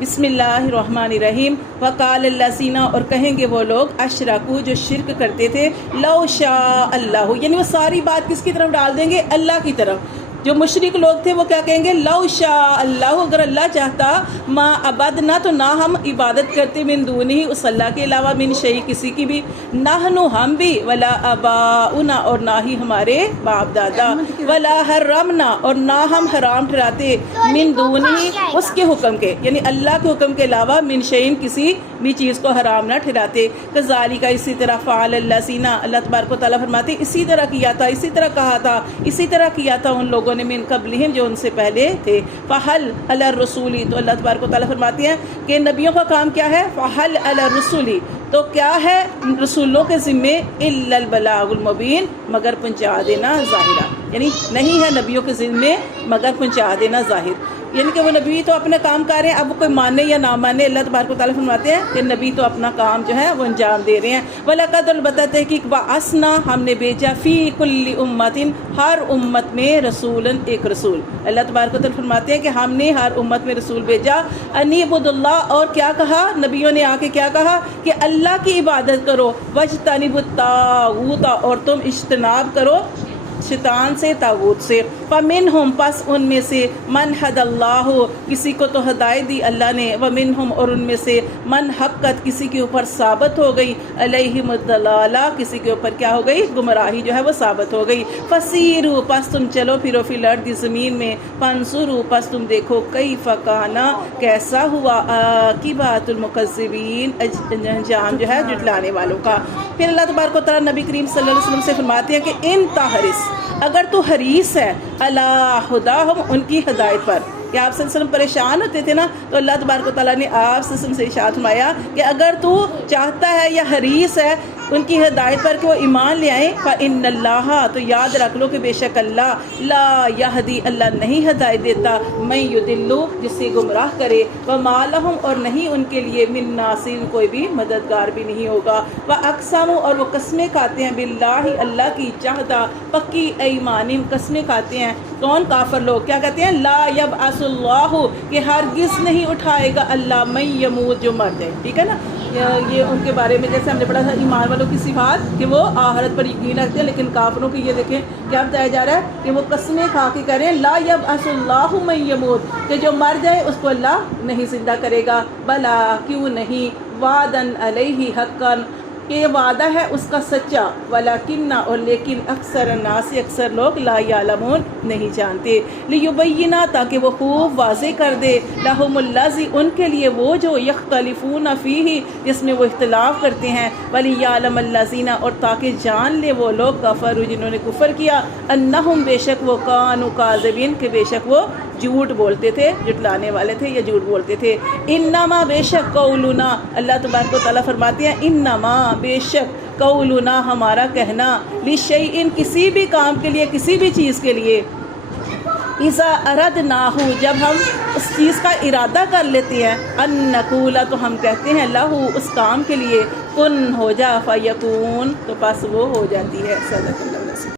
بسم اللہ الرحمن الرحیم وقال الذین، اور کہیں گے وہ لوگ اشرکو جو شرک کرتے تھے، لو شاء اللہ، یعنی وہ ساری بات کس کی طرف ڈال دیں گے؟ اللہ کی طرف۔ جو مشرک لوگ تھے وہ کیا کہیں گے؟ لو شاء اللہ، اگر اللہ چاہتا، ما عبدنا، تو نہ ہم عبادت کرتے، من دونہ، اس اللہ کے علاوہ، من شیء، کسی کی بھی، نحن، ہم بھی، ولا آباؤنا، اور نہ ہی ہمارے باپ دادا، ولا حرمنا، اور نہ ہم حرام ٹھہراتے، من دونہ، اس کے حکم کے، یعنی اللہ کے حکم کے علاوہ، من شیء، کسی بھی چیز کو حرام نہ ٹھہراتے، کذالک، اسی طرح، فعل الذین، اللہ تبارک و تعالیٰ فرماتے اسی طرح کیا تھا، اسی طرح کہا تھا، اسی طرح کیا تھا ان لوگوں نے، من قبلہم، جو ان سے پہلے تھے، فحل علی الرسول، تو اللہ تبارک و تعالیٰ فرماتے ہیں کہ نبیوں کا کام کیا ہے؟ فحل علی الرسول، تو کیا ہے رسولوں کے ذمے؟ الا البلاغ المبین، مگر پہنچا دینا ظاہرہ، یعنی نہیں ہے نبیوں کے ذمے مگر پہنچا دینا ظاہر، یعنی کہ وہ نبی تو اپنا کام کر رہے ہیں، اب وہ کوئی مانے یا نہ مانے، اللہ تبارک و تعالیٰ فرماتے ہیں کہ نبی تو اپنا کام جو ہے وہ انجام دے رہے ہیں۔ وَلَقَدْ، البتہ تحقیق، بَعَثْنَا، ہم نے بھیجا، فی کل امت، ہر امت میں، رسولاً، ایک رسول، اللہ تبارک و تعالیٰ فرماتے ہیں کہ ہم نے ہر امت میں رسول بھیجا، اَنِ اعْبُدُوا اللَّهَ، اور کیا کہا نبیوں نے آ کے؟ کیا کہا کہ اللہ کی عبادت کرو، وَاجْتَنِبُوا الطَّاغُوتَ، اور تم اجتناب کرو شیطان سے، طاغوت سے، فَمِنْهُمْ، پس ان میں سے، من ہدی اللہ، کسی کو تو ہدایت دی اللہ نے، وَمِنْهُمْ، اور ان میں سے، من حقت، کسی کے اوپر ثابت ہو گئی، علیہم الضلالہ، کسی کے اوپر کیا ہو گئی؟ گمراہی جو ہے وہ ثابت ہو گئی، فَسِیرُوا، پس تم چلو پھرو، فی الارض، زمین میں، فَانظُرُوا، پس تم دیکھو، کیف کان، کیسا ہوا، عاقبۃ المکذبین، انجام جو ہے جھٹلانے والوں کا۔ پھر اللہ تبارک و تعالیٰ نبی کریم صلی اللہ علیہ وسلم سے فرماتے ہیں کہ ان تحرس، اگر تو حریص ہے، علی ہداہم، ان کی ہدایت پر، کہ آپ صلی اللہ علیہ وسلم پریشان ہوتے تھے نا، تو اللہ تبارک و تعالیٰ نے آپ صلی اللہ علیہ وسلم سے ارشاد فرمایا کہ اگر تو چاہتا ہے یا حریص ہے ان کی ہدایت پر کہ وہ ایمان لے آئیں، فَإِنَّ اللَّهَ، تو یاد رکھ لو کہ بے شک اللہ، لا یہدی، اللہ نہیں ہدایت دیتا، من یضل، جسے گمراہ کرے، وما لہم، اور نہیں ان کے لیے، من ناصر، کوئی بھی مددگار بھی نہیں ہوگا، وَأَقْسَمُوا، اور وہ قسمیں کھاتے ہیں، بِاللَّهِ، اللہ کی، جہدا، پکی، ایمانہم، قسمیں کھاتے ہیں، کون؟ کافر لوگ، کیا کہتے ہیں؟ لا یبعث اللہ، کہ ہرگز نہیں اٹھائے گا اللہ، من یموت، جو مر جائے، ٹھیک ہے نا، یہ ان کے بارے میں جیسے ہم نے پڑھا تھا ایمان والوں کی صفات کہ وہ آخرت پر یقین رکھتے ہیں، لیکن کافروں کی یہ دیکھیں کیا بتایا جا رہا ہے کہ وہ قسمیں کھا کے کہہ رہے ہیں، لا یبعث اللہ من یموت، کہ جو مر جائے اس کو اللہ نہیں زندہ کرے گا، بلا، کیوں نہیں، وعدن علیہ حقا، کہ یہ وعدہ ہے اس کا سچا، ولیکن، اور لیکن، اکثر الناس، اکثر لوگ، لا یعلمون، نہیں جانتے، لیبین، تاکہ وہ خوب واضح کر دے، لہم الذی، ان کے لیے وہ جو، یختلفون فیہ، جس میں وہ اختلاف کرتے ہیں، ولیعلم الذین، اور تاکہ جان لے وہ لوگ، کفروا، جنہوں نے کفر کیا، انہم، بے شک وہ، کانوا کاذبین، کہ بے شک وہ جھوٹ بولتے تھے، جھٹلانے والے تھے یا جھوٹ بولتے تھے، انما، بے شک، قولنا، اللہ تبارک و تعالیٰ فرماتے ہیں انما، بے شک، قولنا، ہمارا کہنا، لشیء، کسی بھی کام کے لیے، کسی بھی چیز کے لیے، اذا اردناہ، جب ہم اس چیز کا ارادہ کر لیتے ہیں، ان نقول، تو ہم کہتے ہیں، لہو، اس کام کے لیے، کن، ہو جا، فیکون، تو بس وہ ہو جاتی ہے۔ صدق اللہ العظیم۔